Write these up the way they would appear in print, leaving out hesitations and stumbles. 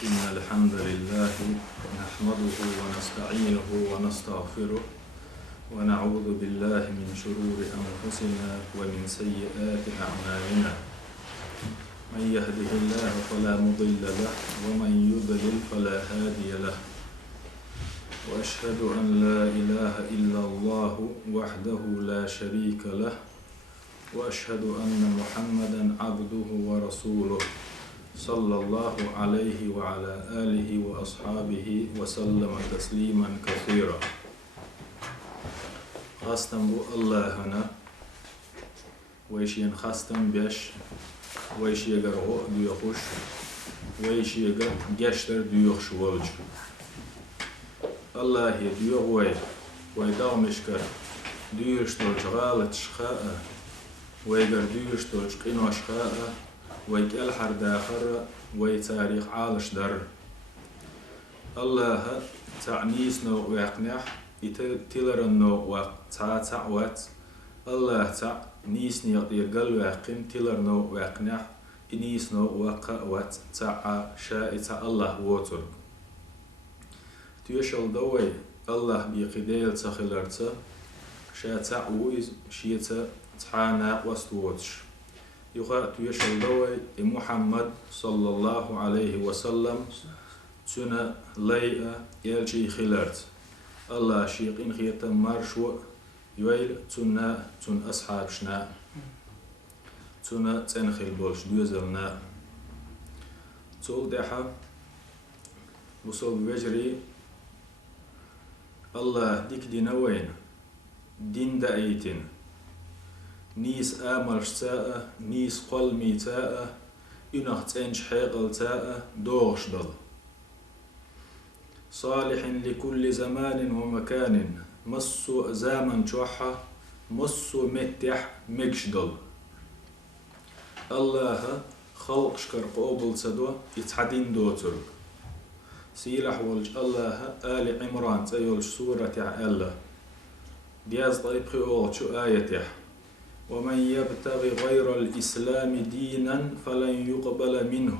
إن الحمد لله نحمده ونستعينه ونستغفره ونعوذ بالله من شرور أنفسنا ومن سيئات أعمالنا من يهده الله فلا مضل له ومن يضلل فلا هادي له وأشهد أن لا إله إلا الله وحده لا شريك له وأشهد أن محمدا عبده ورسوله صلى الله عليه وعلى آله وأصحابه وسلم تسليما كثيرا. خاستم بو الله هنا ويشين خاستم بيش ويش يقر غو ديوخوش ويش يقر جشتر ديوخش ولج الله يديوغ ويداو مشكر ديوشتوش غالت شخاء ويقر ديوشتوش قينو شخاء ويكال حر داخر ويتاريخ عالش در الله تعنيس نو ويقنح يتلر نو وتعوات الله تع نيس نيقدر قل ويقن تلر نو ويقنح نيس نو وقوات تع شائت الله وتر تيشل دوي الله بيقديل تخلرت شاتع ويز شيت تعانا وستوتش يقال تيشل دوي محمد صلى الله عليه وسلم تنا ليئة يلجي خلرت الله شيقين خيتا مارشو يويل تن أصحاب شنا تنا تنخل بولش دوزلنا تول دحا وصل بوجري الله ديك دينوين دين دايتين نيس آمل شتاء نيس قلمي تاء إنخ تنش حيقل تاء دوغش دل صالح لكل زمان ومكان مصو زامن جوحة مصو متح مجدل الله خلق شكر قوبل سدو يتحدين دوتر سيلح ولج الله آل عمران تيولش سورة الله دياز طيب خيول شو آيته ومن يبتغي غير الإسلام دينا فلن يقبل منه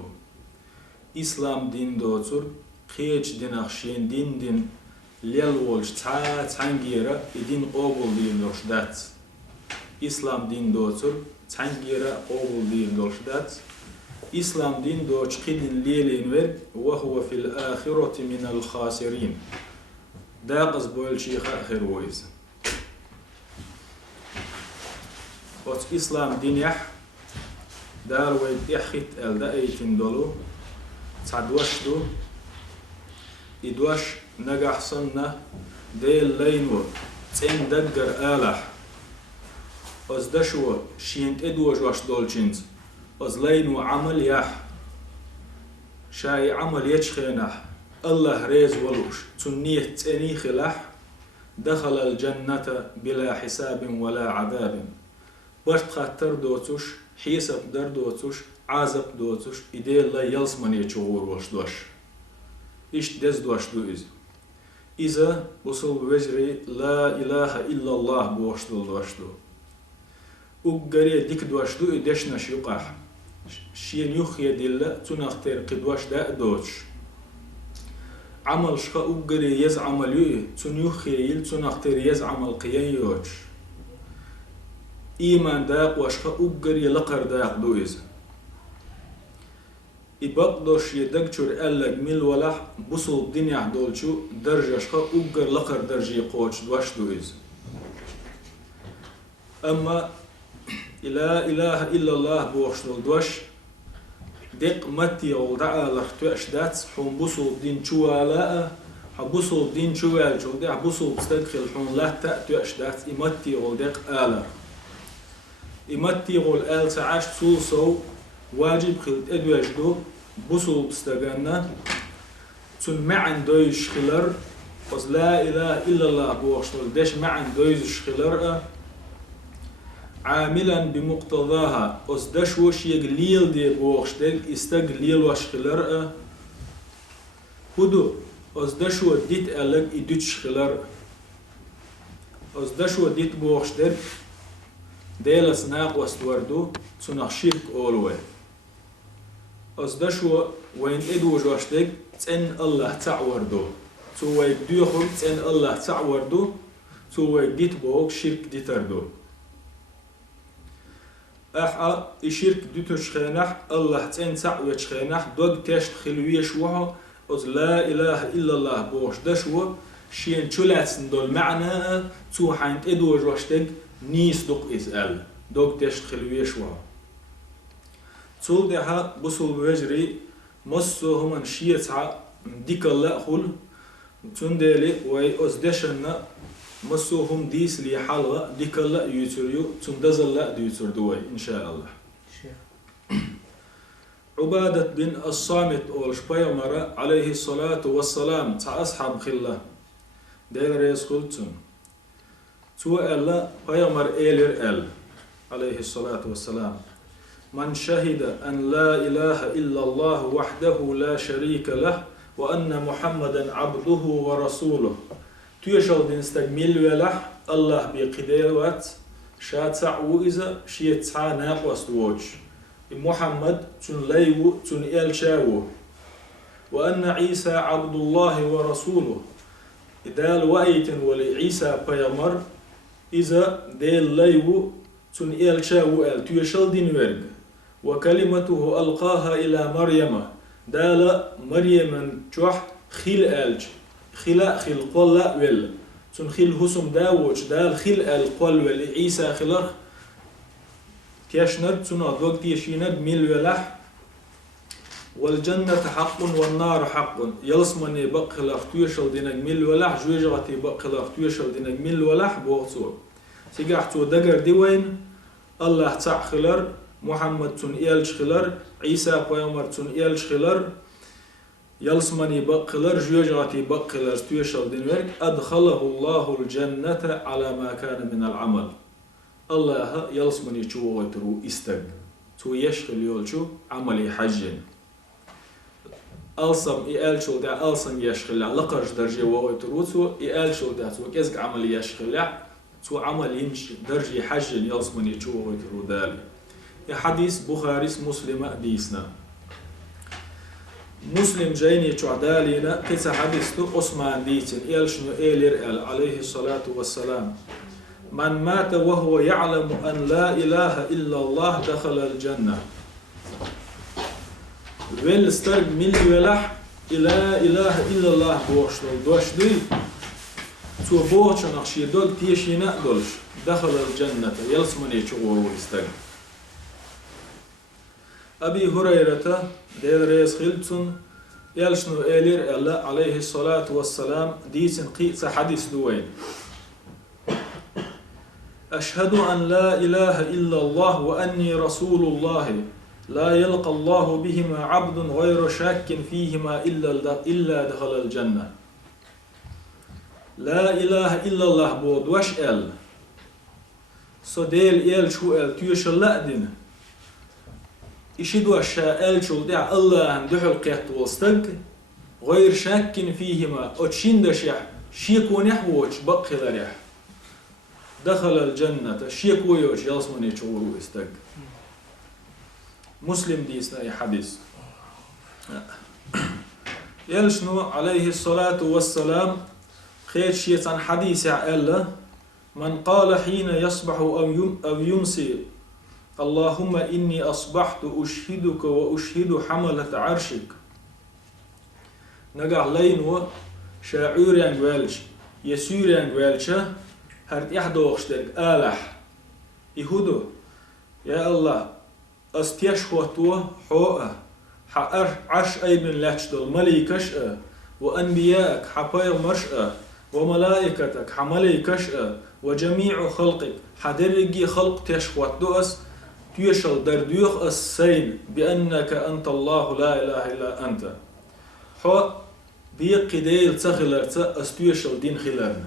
إسلام دين دوتر خيج دين أخشين دين ليلولج تعنجيرا دين قبول دين لوشدات إسلام دين دوتر تعنجيرا قبول دين لوشدات إسلام دين دوش قدن ليلين ور وهو في الآخرة من الخاسرين داقز بول شيخ آخر ويز وات إسلام دين يح دار ويد يحيت الدائتين دولو تعدوش دو إدوش نجح صنة ديل لينو تين دقر آلح أزدشو شينت إدوش واش دولشينت أز لينو عمل يح شاي عمل يتشخينح الله ريز ولوش تنيه تاني خلاح دخل الجنة بلا حساب ولا عذاب برت خاطر دوتوش حساب در دوتوش عذاب دوتوش إديل لا يلسمن يتشغور واش دوش إيش دز دوش دوز إذا وصل بوجري لا إله إلا الله بوش دوش دو وقري ديك دوش دو إدشنا شيقاح شين يخي ديلا تنختار قدوش دا دوش عمل شخا وقري يز عمل يو تن يخيل تنختار يز عمل قيان يوش إيمان داق وشخا وقري لقر داق دوز إبقدوش يدقشور ألق ميل ولح بصل الدنيا دولشو درجة شخا أقر لقر درجة قوش دوش دوز أما لا إله إلا الله بوش دوش دق متي ودعا لختوش دات حون بصل الدين شوالاء حبصل الدين شوال شو دع بصل بستدخل حون لا تأتوش دات إمتي ودق آلر إمتي غول آل سعاش سولسو واجب خلت أدوش دو بصل بستغنى تن معن دويش خلر وز لا إله إلا الله بوغشتول ديش معن دويش خلر عاملا بمقتضاها وز دش وش يقليل دي بوغشتل استقليل وش خلر هدو وز دش وديت ألق إدوش خلر وز دش وديت بوغشتل ديلس ناق وستوردو تنخ شرك أولوه أصدشوا وين إدو جواشتك تن الله تعوردو تو ويك ديوخل تن الله تعوردو تو ويك ديت بوك شرك ديتردو أحا إشرك ديتو شخينح الله تن تعوي شخينح دوغ تشت خلوية شوحو أز لا إله إلا الله بوش دشو شين شلاتسن دول معنى تو حين إدو جواشتك نيس دوق إزال دوغ تشت خلوية شوحو تو دها بصل بوجري مصو همان شيرتع ديك الله خل تندلي وي أزدشنا مصو هم ديس لي حلقة ديك الله يوتريو تندز الله يوتر دوي إن شاء الله. عبادة بن الصامت أول شبيمر عليه الصلاة والسلام تع أصحاب خلا دير ريس خلتون تو الله بيمر إيلر ال عليه الصلاة والسلام من شهد أن لا إله إلا الله وحده لا شريك له وأن محمدا عبده ورسوله تيشل دينستجمل وله الله بقديوات شاتع وإذا شيتع ناقوس ووش محمد تن ليو تن إل شاو وأن عيسى عبد الله ورسوله إذا الوقت ولي عيسى بيمر إذا ديل ليو تن إل شاو إل تيشل دين ورق وكلمته ألقاها إلى مريم دال مريم جوح خيل ألج خلا خيل قل ويل تن خيل هسم داوج دال خيل القل ويل عيسى خلر تيشند تن وقت يشيند ميل ولح والجنة حق والنار حق يلسمني بقلق تيشل دينك ميل ولح جوجاتي بقلق تيشل دينك ميل ولح بوصو سيجحتو دقر دي وين الله تع خلر محمد تون إلش خلر عيسى بيامر تون إلش خلر يلسمني بقلر جوجاتي بقلر تيشل دينك أدخله الله الجنة على ما كان من العمل الله يلسمني شو غترو استج تو يشغل يولشو عملي حجن ألسم إلشو دا ألسم يشغل لقرش درجة وغترو تو إلشو دا تو كزك عملي يشغل تو عمل ينش درجة حجن يلسمني شو غترو دالي حديث بخاري مسلم ديسنا مسلم جايني تعدالينا كتا حديث تو عثمان ديتن إلشنو إيلر عليه الصلاة والسلام من مات وهو يعلم أن لا إله إلا الله دخل الجنة ويلسترق مل ولح لا إله إلا الله بوشتل دوشدي تو بوش نقشي دول تيشينا دولش دخل الجنة يلسمني شغور استرق أبي هريرة دير ريس خلتون يلشنو إيلير عليه الصلاة والسلام ديتن قيت حديث دوين أشهد أن لا إله إلا الله وأني رسول الله لا يلقى الله بهما عبد غير شاك فيهما إلا دخل الجنة لا إله إلا الله بود وش إل صديل إل شو إل تيش اللأدن إشدوا الشاء شو دع الله دحل قيت وستق غير شاك فيهما أتشين دشح شيك ونحوش بقي ذريح دخل الجنة شيك ويوش يلسمني شغور استق مسلم ديسنا يا حديث يلشنو عليه الصلاة والسلام خير شيء عن حديث عائلة من قال حين يصبح أو يمسي اللهم إني أصبحت أشهدك وأشهد حملة عرشك نقع لينو شاعور ينقوالش يسير ينقوالش هرت إحدى وقشتك آلح يهودو يا الله أستيشوتو حوء حقر عش أي من لاتشدل مليكش وأنبياءك حبير مرشأ وملائكتك حمليكش وجميع خلقك حدرجي خلق تشوت دوس تيشل دردوخ السين بأنك أنت الله لا إله إلا أنت حو بيقديل تخلرت أستيشل دين خلرنا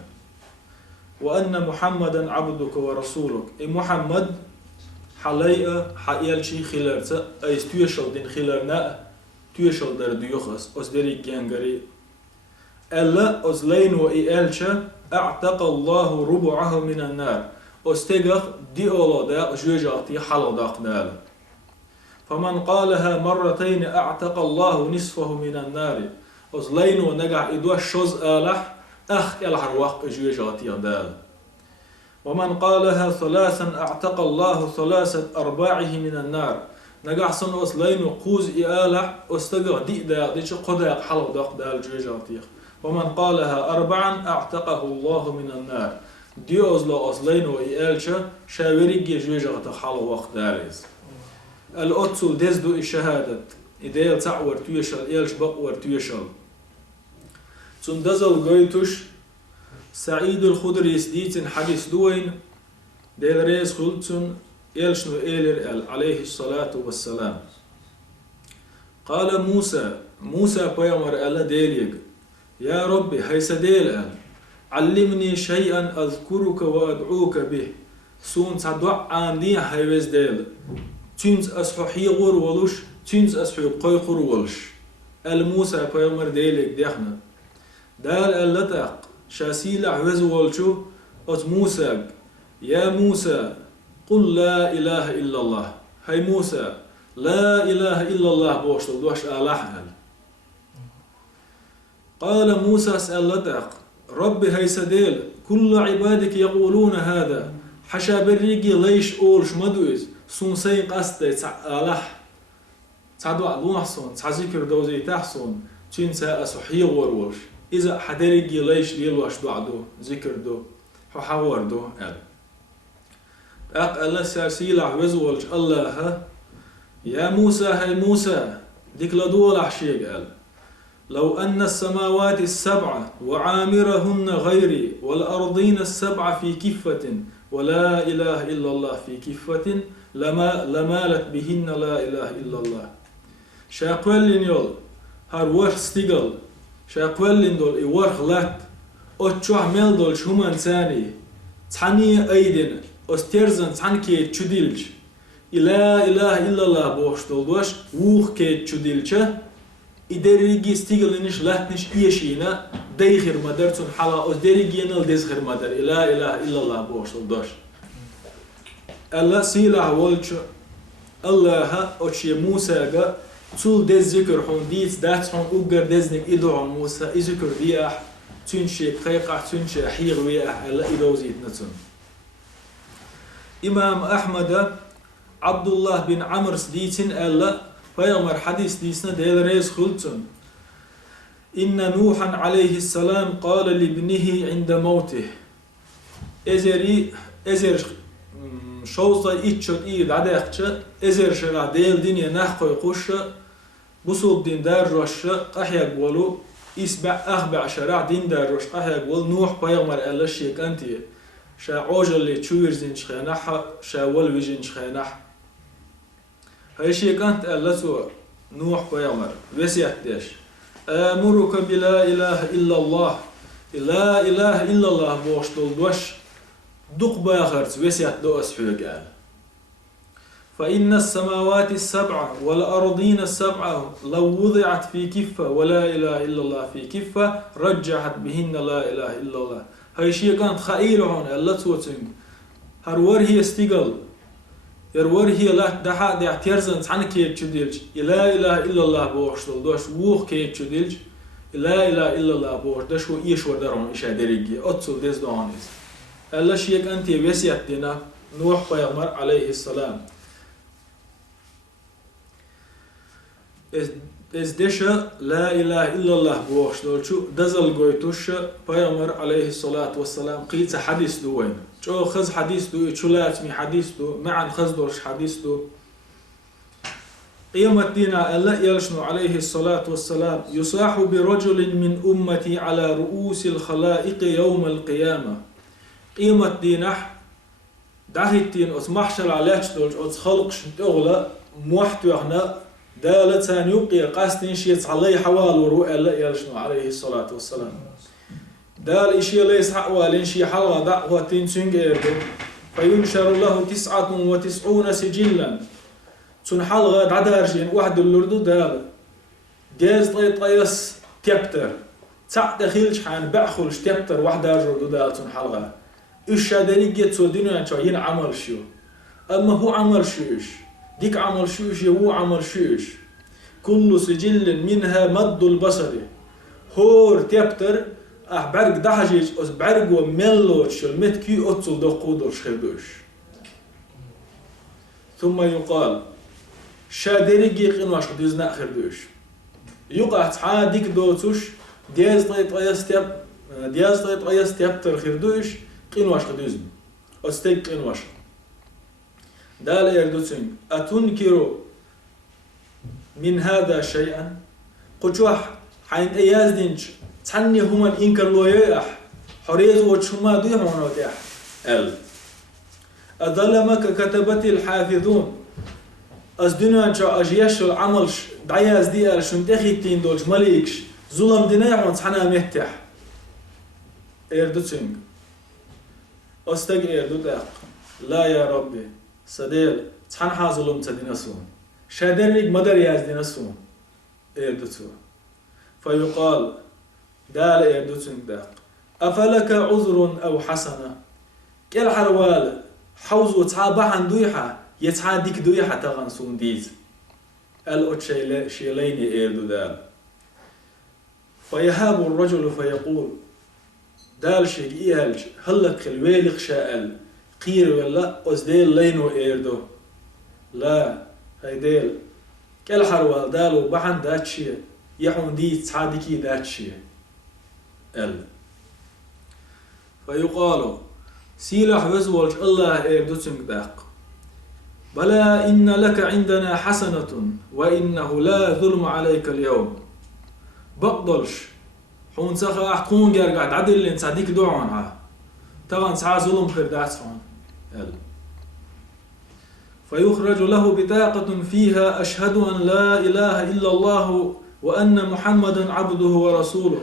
وأن محمدا عبدك ورسولك محمد حليئة حقيال شي خلرت أي استيشل دين خلرنا تيشل دردوخ أصدري جانجري ألا أزلين وإيالشا أعتق الله ربعه من النار أستيقظ دي أولا دا جوجاتي حلو داق دالا فمن قالها مرتين أعتق الله نصفه من النار أزلينو نجع إدوش شوز آلح أخ الحر وق جوجاتي دال ومن قالها ثلاثا أعتق الله ثلاثة أرباعه من النار نجع صن أزلينو قوز آلح أستجع دي دا ديش قداق حلو دق دال جوجاتي ومن قالها أربعا أعتقه الله من النار ديوز لا أزلينو إيالشا شاوريجي جوجات حلو وق داليز الأتصل دزدو الشهادة إديل تعور تيشل إيلش بقور تيشل تندزل قيتوش سعيد الخدري سديتن حديث دوين ديل ريز خلتن إيلشنو إيلر عليه الصلاة والسلام قال موسى بيامر ألا ديليق يا ربي هيس ديل علمني شيئا أذكرك وأدعوك به سون تدعى عندي هيوز ديل تنز أسحو حيغور ولوش تنز أسحو قيقور ولش الموسى بيامر ديليق ديخنا دال اللتاق شاسيل عوز ولشو أت موسى يا موسى قل لا إله إلا الله هاي موسى لا إله إلا الله بوشتل دوش آلحها قال موسى سألتاق ربي هاي سديل كل عبادك يقولون هذا حشا بريقي ليش أولش مدوز سون سيق أستي آلح تعدو عدوحصون تعذكر دوزي تحصون تنسى أسحي غورولش إذا حدريقي ليش ديل واش بعدو ذكر دو حوار دو أق الله سارسيل عوزولش الله يا موسى هاي موسى ديك لدول عشيق قال لو أن السماوات السبع وعامرهن غيري والأرضين السبع في كفة ولا إله إلا الله في كفة لمالت بهن لا إله إلا الله شاقوالين يول هار ورخ ستيقل شاقوالين دول إي ورخ لات أتشوح ميل دول شهمان ثاني تحني أيدين أستيرزن تحن كي تشديلج لا إله إلا الله بوش دول دوش ووخ كي تشديلج إدريجي ستيغلينش لاتنش إيشينا دايخر مدرتون حلا أدريجينال دزخر مدر لا إله إلا الله بوشل دوش الله سيلا ولش الله أشي موسى جا تول دز ذكر حون ديت دات حون أوجر دزنك إدعو موسى إذكر رياح تنشي قيقع تنشي حيغ رياح الله إدوزيت نتون إمام أحمد عبد الله بن عمرو سديتن الله فيامر حديث ديسنا ديل ريز خلتن إن نوحا عليه السلام قال لابنه عند موته إزر شوصا إتشت إيد عداقشة إزر شرع ديل دنيا نحقو يقوش بصوب دين دارجوش قحيق ولو إسبع أخبع شرع دين دارجوش قحيق ول نوح فيامر ألا الشيك أنتي شا عوجل اللي تشوير زين شخيناح شا ولوجين شخيناح هاي شيء كانت ألتو نوح بيامر وسيح ديش أمرك بلا إله إلا الله لا إله إلا الله بوش دول دوش دق باخرت وسيح دو أسحوك قال فإن السماوات السبع والأرضين السبع لو وضعت في كفة ولا إله إلا الله في كفة رجحت بهن لا إله إلا الله هاي شيء كانت خائرهن ألتو تنگ هرور هي استيقل يرور هي لا دحا دي اعتيرزن تحن كيت شديلج لا إله إلا الله بوش دول دوش ووخ كيت شديلج لا إله إلا الله بوش دوش و إيش وردرون إيش هدريجي أتصل ديز دوانيز ألا شيك أنتي وسيحتنا نوح بيغمر عليه السلام إز ديشا لا إله إلا الله بوش دول شو دزل قويتوش بيغمر عليه الصلاة والسلام قيت حديث دوين شو خز حديث دو شو لاتمي حديث دو معن خز دورش حديث دو قيمة دينا ألا يلشنو عليه الصلاة والسلام يصاح برجل من أمتي على رؤوس الخلائق يوم القيامة قيمة دينا داهيتين أتمحشل عليك دولش أتخلقش تغلى موحتوغنا دالتان يبقي قاستين شيء علي حوال ورؤى ألا يلشنو عليه الصلاة والسلام دال إشي ليس حوالين شي حلقة دعوة تنسنج إيردو فينشر له 99 سجلا تن حلقة عدارجين واحد اللردو دال جاز طيس تيبتر تاع دخيلش حان بأخلش تيبتر واحد أرجو دال تن حلقة إيش هذا جت سودينو يعني عمل شو أما هو عمل شوش ديك عمل شوش يو عمل شوش كل سجل منها مد البصر هور تبتر برق دحجيج أس برق وملوش المتكي أتصل دقودر شخدوش ثم يقال شادريجي قنواش خديزنا خردوش يقع تحا ديك دوتوش دياز طيط أيستيب ترخردوش قنواش خديزن أستيق قنواش دال يردوتين أتنكروا من هذا شيئا قجوح حين أياز دينش تعني هما الإنكر لو يح حريز وشما ديهم ونوتيح أظلمك كتبت الحافظون أصدنا أن أجيش العمل دعياز دي أرشون تخيتين دولش مليكش ظلم دينيح ونصحنا مهتح إردوتين أستق إردوتاق لا يا ربي صديل تحنحا ظلم تدينسون شادريك مدر يازدينسون إردوتو فيقال دال إردوتين داق أفلك عذر أو حسنة كل حروال حوزو تعابحن دويحة يتعاديك دويحة تغنسون ديز الأوت شيلين إردو دال فيهاب الرجل فيقول دال شيء إيهالج هلك خلويلق شاءل قير ولا أزديل لينو إيردو لا هيديل كل حروال دالو بحن داتشي يحون دي تعاديكي داتشي فيقال سيلح وزولج الله إيردو تنقداق بلى إن لك عندنا حسنة وإنه لا ظلم عليك اليوم بقدلش حون سخا أحكون جرقع عدل اللي نسعديك دوعنها طبعا سعى ظلم خردات فون فيخرج له بطاقة فيها أشهد أن لا إله إلا الله وأن محمدا عبده ورسوله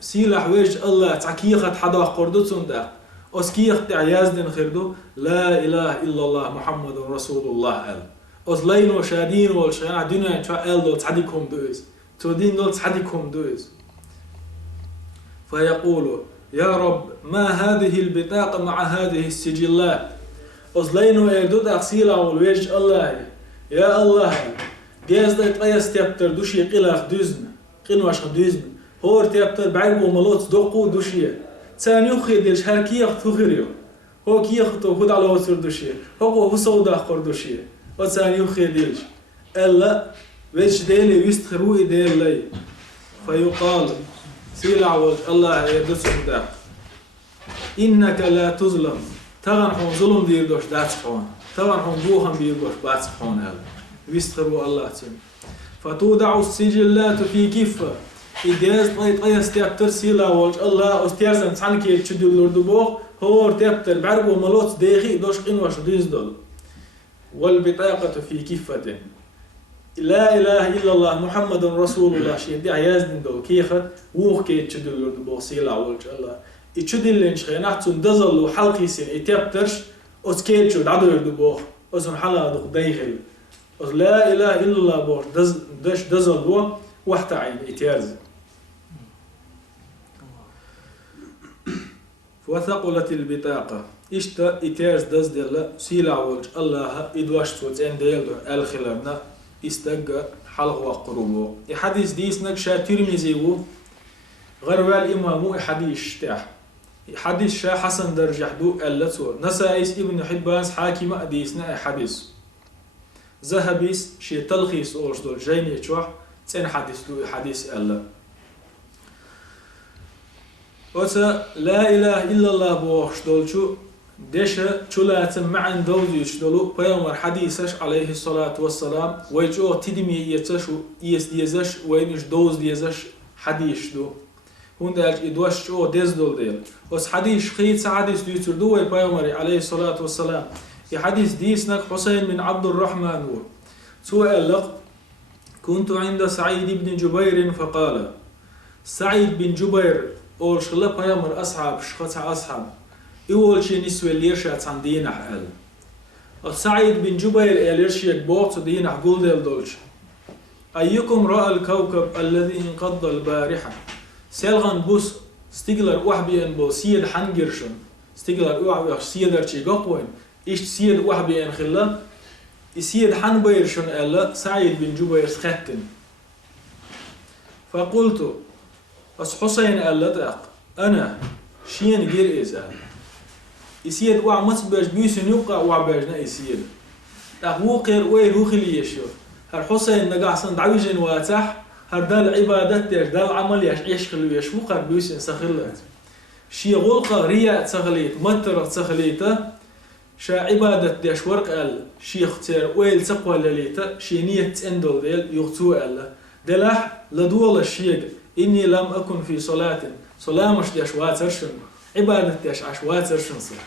سيلح وجه الله تعكيخة حدا قردتون دا أسكيخ تعياز دين خردو لا إله إلا الله محمد رسول الله أصلين وشادين والشيان دينا شاء دول تعديكم دوز تودين دول تعديكم دوز فيقول يا رب ما هذه البطاقة مع هذه السجلات أصلين ويردود أغسيلا والوجه الله يا الله ديز دايت قياس تيبتر دوشي قلاخ دوزن قنواش دوزن هور تيبتر بعيب وملوت دقو دوشي تاني يخيدلش هر كيخ تخيريو هو كيخ تخود على وصر دوشي هو صودا خور دوشي وتاني يخيدلش ألا وجه ديلي ويستخروي ديلي فيقال سيلا وجه الله يردسهم دا إنك لا تظلم تغن حون ظلم ديردوش داتسحون تغن حون بوهم ديردوش باتسحون هذا ويستخروا الله تيم فتوضع السجلات في كفة إدياز طيط أيس تيبتر سيلا وجه الله أستيازن تعنكي تشدو اللوردبوغ هور تيبتر بعربو ملوت ديخي دوش قنوش ديز دول والبطاقة في كفة لا إله إلا الله محمد رسول الله شيء دي عياز دول كيخت ووخ كي تشدو اللوردبوغ سيلا وجه الله يتشد اللي نشخي نحتون دزلو حلقي سين يتبترش أسكيتشو دعدو يردبوغ أسن حلا دق دايخل لا إله إلا الله بوغ دزلو وحتى عين إتيارز وثقلت البطاقة إشتا إتيارز دزدل سيلا وجه الله إدواشت وزين ديلدو الخلرنا استقى حلق وقروبو حديث ديس نكشا ترمزيو غير الإمامو حديث تاح حديث شا حسن درجة دو اللتو نسائس ابن حبان حاكم أديسنا حديث ذهبيس شي تلخيص أوش دول جيني تشوح تين حديث دو حديث ألا وتا لا إله إلا الله بوش دول شو ديشا چولات معن دوزيش دولو بيامر حديثش عليه الصلاة والسلام ويجو تدمي يتشو يس ديزش وينش دوز ديزش حديث دو هون دالج إدواش شو ديز دول ديل وس حديث خيط حديث ديتر دوي بيامر عليه الصلاة والسلام في حديث ديسنك حسين بن عبد الرحمن هو سؤال لق كنت عند سعيد بن جبير فقال سعيد بن جبير أول شغلة بيامر أصحاب شخص أصحاب أول شيء نسوي ليرشة عن دينح قال سعيد بن جبير ليرشة بوت دينح قول ديل دولش أيكم رأى الكوكب الذي انقضى البارحة سيلغن بوس ستيغلر وحبيان بو سيد حنجرشن ستيغلر وحبيان سيدر شي قوين إيش سيد وحبيان خلا يسيد حن بيرشن ألا سعيد بن جبير ختن فقلت أس حسين ألا داق أنا شين غير إزال يسيد وعمت باش بيسن يوقع وعباجنا يسيد أقوقر ويروخ لي يشوف هر حسين نقاحسن دعوجن واتح هر دال عبادت يش دال عمل يشغل ويشوق هر بيسن سخلت شي غلقة رياء تسخليت متر تسخليته شا عبادت ديش ورق ال شي اختار ويل تقوى لليته شي نية اندل ديل يغتو ال دلح لدول الشيق إني لم أكن في صلاة مش ديش واترشن عبادت ديش عش واترشن صح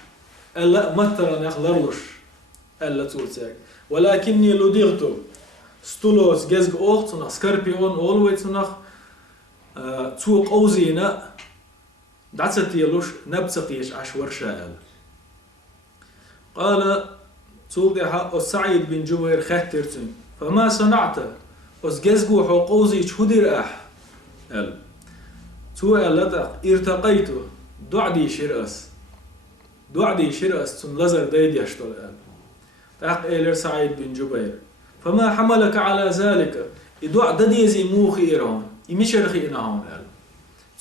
ألا متر نخلرلش ألا تورتاك ولكني لديغتو ستولوس جزء أوختنا سكاربيون أولويتنا توق أوزينا دعتيلوش نبتقيش عش ورشا قال تولدها سعيد بن جبير خاترتن فما صنعت أس جزء حقوزي تشهدر قال تو ألدق ارتقيت دعدي شرأس تن لزر دايد يشتغل تاق إيلر سعيد بن جبير فما حملك على ذلك إدعى دديزي موخي إيران إمشرخي إنهان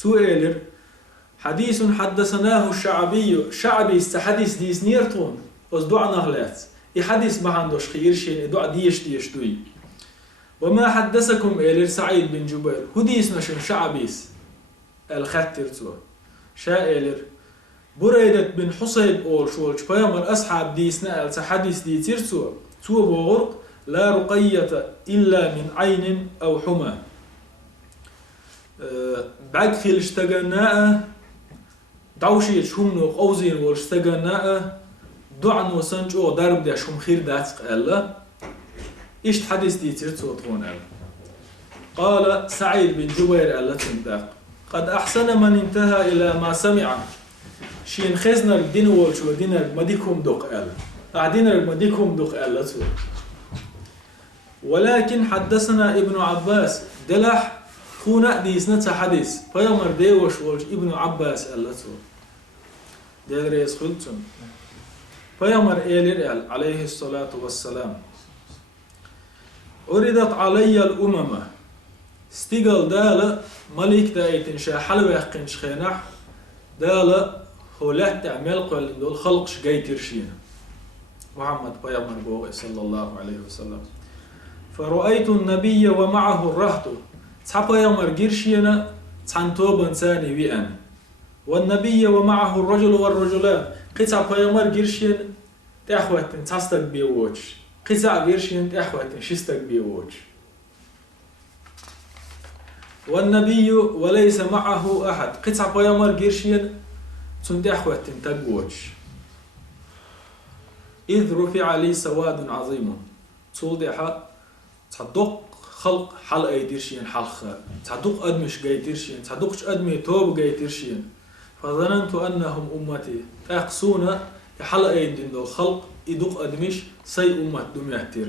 تو إيلر حديث حدثناه شعبي استحديث ديس نيرتون أس دعا نغلات إحديث ما عندوش خيرشين إدعى ديش دوي وما حدثكم إيلر سعيد بن جبير هديس نشن شعبيس الخاتر تو شا إيلر بريدة بن حصيب أول شولش بيامر أصحاب ديسنا التحديث دي تيرتو تو بغرق لا رقية إلا من عين أو حمى بعد خيل اشتغناء دعوشي شمنو قوزين واشتغناء دعن وسنجو ضرب دا شم خير داتق ألا إيش حديث دي تيرتو تغون ألا قال سعيد بن جبير ألا تندق قد أحسن من انتهى إلى ما سمع شين خزنر دين والشو دينر مديكم دق ألا دينر مديكم دق ألا تو ولكن حدثنا ابن عباس دلح خونا ديسنا حديث فيامر ديوش والش ابن عباس ألا تو دير ريس خلتم فيامر إيلير عليه الصلاة والسلام أردت علي الأمم استيقل دالة ملك دايتن شا حلوة يقين شخينح دالة هولات تعمل قول دول خلق شقاي ترشين محمد بيامر بوغي صلى الله عليه وسلم فرأيت النبي ومعه الرهط تحب بيامر قرشينا تحنتوبا ثاني ويأن والنبي ومعه الرجل والرجلان قطع بيامر قرشين تأخواتن تستق بيووش قطع قرشين تأخواتن شستق بيووش والنبي وليس معه أحد قطع بيامر قرشين تأخواتن تقوش إذ رفع لي سواد عظيم تولدح تصدق خلق حلقة يديرشين حلقة تصدق أدمش جاي ترشين تصدقش أدمي توب جاي ترشين فظننت أنهم أمتي تأقصون حلقة يدين دول خلق يدق أدمش سي أمت دميهتر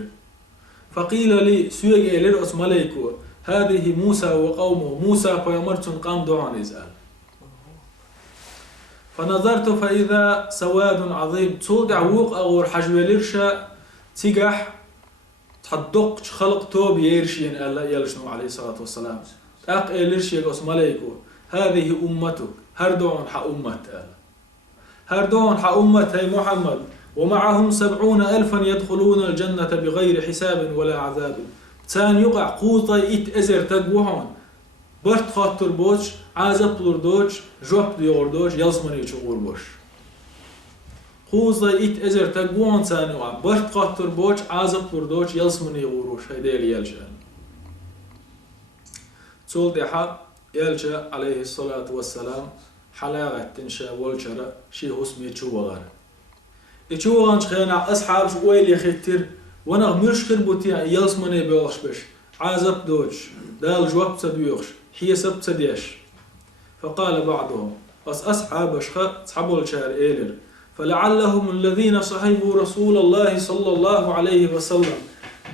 فقيل لي سيج إلير أس ملايكو هذه موسى وقومه موسى فيمرتن قام دعان إزال فنظرت فإذا سواد عظيم تولدع ووق أغور حجواليرشا تيجح تحدق خلق توب يرشين ألا يلشنو عليه الصلاة والسلام أق إليرشي أس ملايكو هذه أمتك هردون حا أمت ألا هردون حا أمت هي محمد ومعهم 70,000 يدخلون الجنة بغير حساب ولا عذاب تان يقع قوطة إت أزر تقوهون برت خاطر بوش عازب لردوش جوب ديوردوش يلسمني يشغور بوش قوطة إت أزر تقوهون تان يقع برت خاطر بوش عازب لردوش يلسمني يغوروش هيدي اللي يلجأ تول ديحا يلجأ عليه الصلاة والسلام حلاغة تنشا والجرة شي هسمي تشوغر يتشوغن شخينا أصحاب شويل يختر وانا مرشكر بوتيا يلسمني بيوش بش عازب دوش دال جواب تدويوش حيسب تديش فقال بعضهم أصحاب أصحاب الشهر إيلر فلعلهم الذين صحبوا رسول الله صلى الله عليه وسلم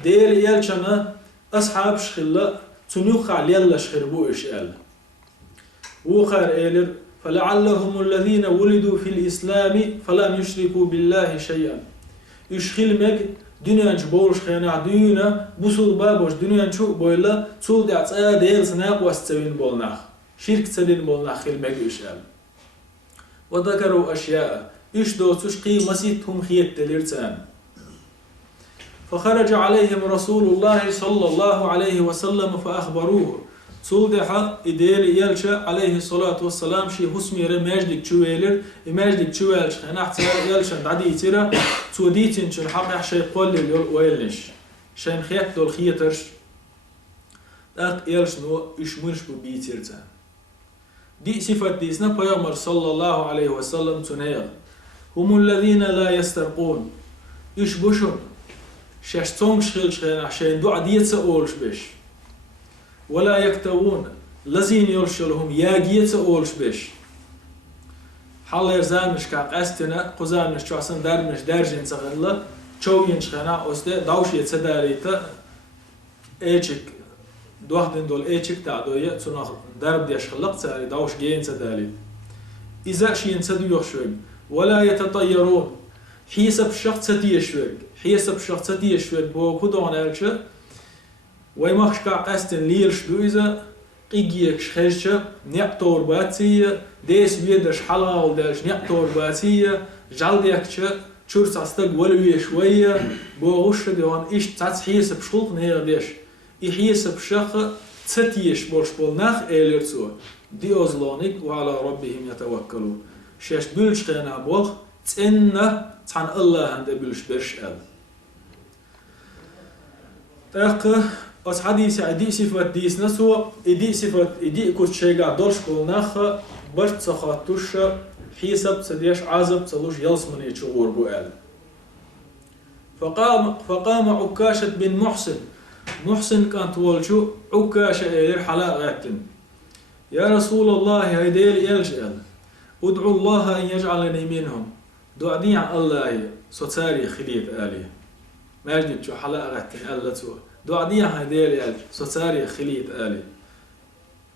دير يلشنا أصحاب شخلا تنوخ يلا شخربو إشيال وخار إيلر فلعلهم الذين ولدوا في الإسلام فلم يشركوا بالله شيئا يشخل مج دنيا جبولش خينا دينا بوصل بابوش دنيا شو بويلا تصل دعت ديل سناق واستوين بولناخ شرك تسدين بولناخ المجوشال وذكروا أشياء إيش دوتوش قيمتهم خيت تليرتان فخرج عليهم رسول الله صلى الله عليه وسلم فأخبروه صودح إديل يلشا عليه الصلاة والسلام شي حسمي رماجدك تشويلر إماجدك تشويلش خنا احتسار يلشا عدي تيرا توديتين شن حق شي قول لي ويلش شين خيات دول خيترش داق يلش نو إشمرش ببيتيرتان دي صفة ديسنا بيامر صلى الله عليه وسلم تنيغ هم الذين لا يسترقون إيش بوشون شاش تونغ شخيل شخينا شين دو عديت سأولش بيش ولا يكتوون لزين يرشلهم ياجيت سأولش بيش حال يرزانش كاق استنا قزانش شواسن دارمش دارجين سغلا تشوين شخينا أسته داوش يتسداريتا ايشك دوحدن دول ايشك تعدوية تناخ درب ديش خلق ساري داوش جين سدالي إذا شين سدو يخشوين ولا يتطيرون حيسب الشخص تيشوين حيسب الشخص تيشوين بو كدون ألشة ويمخش كاقستن ليرش دو إذا قيجيك شخيشة نيقتور باتية ديس بيدش حلال داش نيقتور باتية جالديك شورس عستق ولوية شوية بو غش ديوان إيش تعس حيسب شخلق نيغ ديش يحيسب شخ تتيش بولش بولناخ إيلرتسو دي أزلونيك وعلى ربهم يتوكلون شاش بلش خينا بوخ تسنة تحن الله عند بلش برش أل تاق أس حديث إدي صفة ديس نسو إدي صفة إدي كوت شيء قاعد دولش بولناخ برت سخاتوش حيسب سديش عازب تلوش يلسمن يتشغور بو أل فقام عكاشة بن محسن كانت والشو عكاشة إلير حلاقات يا رسول الله هيدير يلجأل ادعو الله أن يجعلني منهم دعدي عن الله ستاري خليت آلي ما يجب شو حلاقات ألا تو دعدي عن هيدير يلج ستاري خليت آلي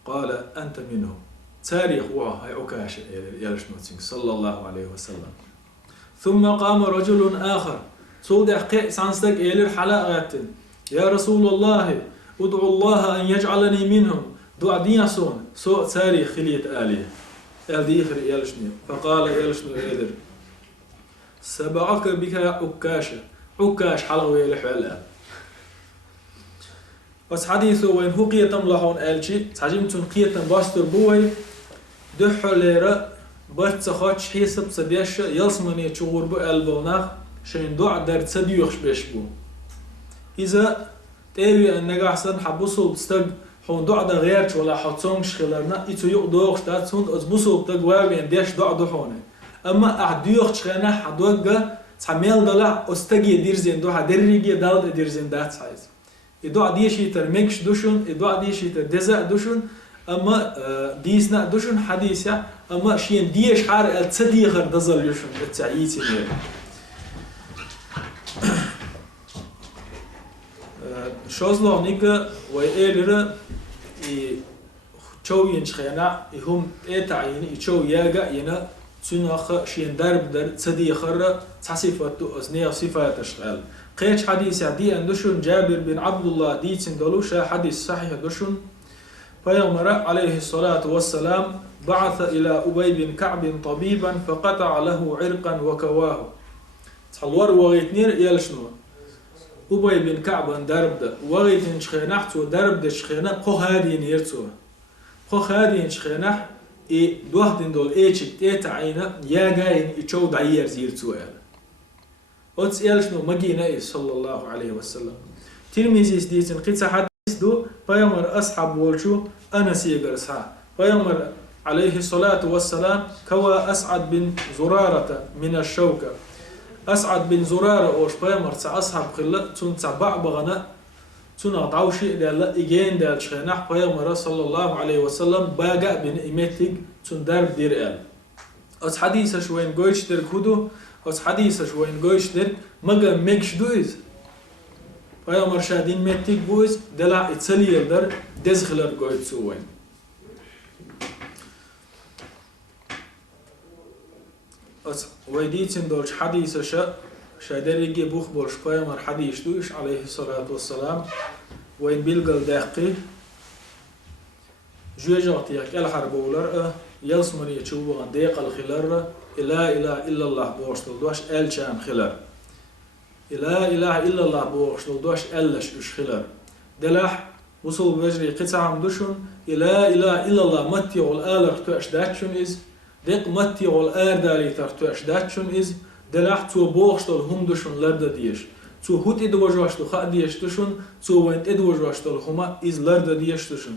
قال أنت منهم تاريخ هاي عكاشة يلج نوتسين صلى الله عليه وسلم ثم قام رجل آخر صودع قيس عن ستك إلير حلاقات يا رسول الله ادعو الله أن يجعلني منهم دعدي صون سو تاريخ خليت آلي الديخر يلشني فقال يلشنو إيدر سبعك بك عكاش حلوي الحلال بس حديثه وين هو قيتم لحون آلشي تحجمتون قيتم باستر بوي دحو ليرا برت سخاتش حيسب سديش يلسمني تشغور بو ألبوناخ شين دع در تسديوخش بيش بو إذا تابي أن نجحسن حبوصل تستج حون دع دا غيرش ولا حتصونش خلالنا إتو يقدوخش تاتسون أزبوصل تجواب يعني ديش دع دحونه أما أحديوخش خنا حدوجا تعمل دلع أستجي ديرزين دو حدريجي دال ديرزين دات سايز إدعاء ديشي ترمكش دوشون إدعاء ديشي تدزع دوشون أما ديسنا دوشون حديثة أما شين ديش حار التصديقر دزل يوشون التعييتي مير شازلا نيجا وإيلرا يشو ينشخنا يهم تعيين يشو ياجا ينا تناخ شين درب در تصديقر تصفته أزنية صفات تشتغل قيش حديث عدي أن دشون جابر بن عبد الله ديتن دلوشا حديث صحيح دشون فيومر عليه الصلاة والسلام بعث إلى أبي بن كعب طبيبا فقطع له عرقا وكواه تحلور وغيتنير يلشنو أبي بن كعب درب وغيتن شخينحت ودرب د شخينح قو هادين يرتو قو هادين شخينح دوحدن دول إيشك تيتعينا يا جاين يشو دعير زيرتو أتس يلشنو مجينا صلى الله عليه وسلم تلميذ ديتن قيت حديث دو بيامر أصحاب والشو أنا سيجرسها بيامر عليه الصلاة والسلام كوا أسعد بن زرارة من الشوكة أسعد بن زرارة أوش بيامر أصحاب خلا تون تبع بغنا تون عطاوشي دال إجين دال شخناح بيامر صلى الله عليه وسلم باجا بن إمتك تون درب دير آل أتس حديث شوين قويش تركودو أس حديثة شوين قويش در مجا ميكش دويز ويا مرشادين ميتيك بويز دلع اتسلي در دزخلر قويت سوين أس ويديتين دولش حديثة شا شادر يجي بوخ بولشقايا مر حديش دوش عليه الصلاة والسلام وين بيلقل داقي جوجاتيك الحرب ولر يلسمن يشوف عن ديق الخلر لا إله إلا الله بوشتل دوش شام خلر لا إله إلا الله بوشتل دوش ألش إش خلر دلح وصل بجري قطعة دوشن لا إله إلا الله متي والآلر توش داتشون إز ديق متي والآر دالي توش داتشون إز دلح تو بوشتل هم دوشن لرد ديش تو هوت إدواج واشتل خا ديش دوشن تو وين إدواج واشتل هما إز لرد ديش دوشن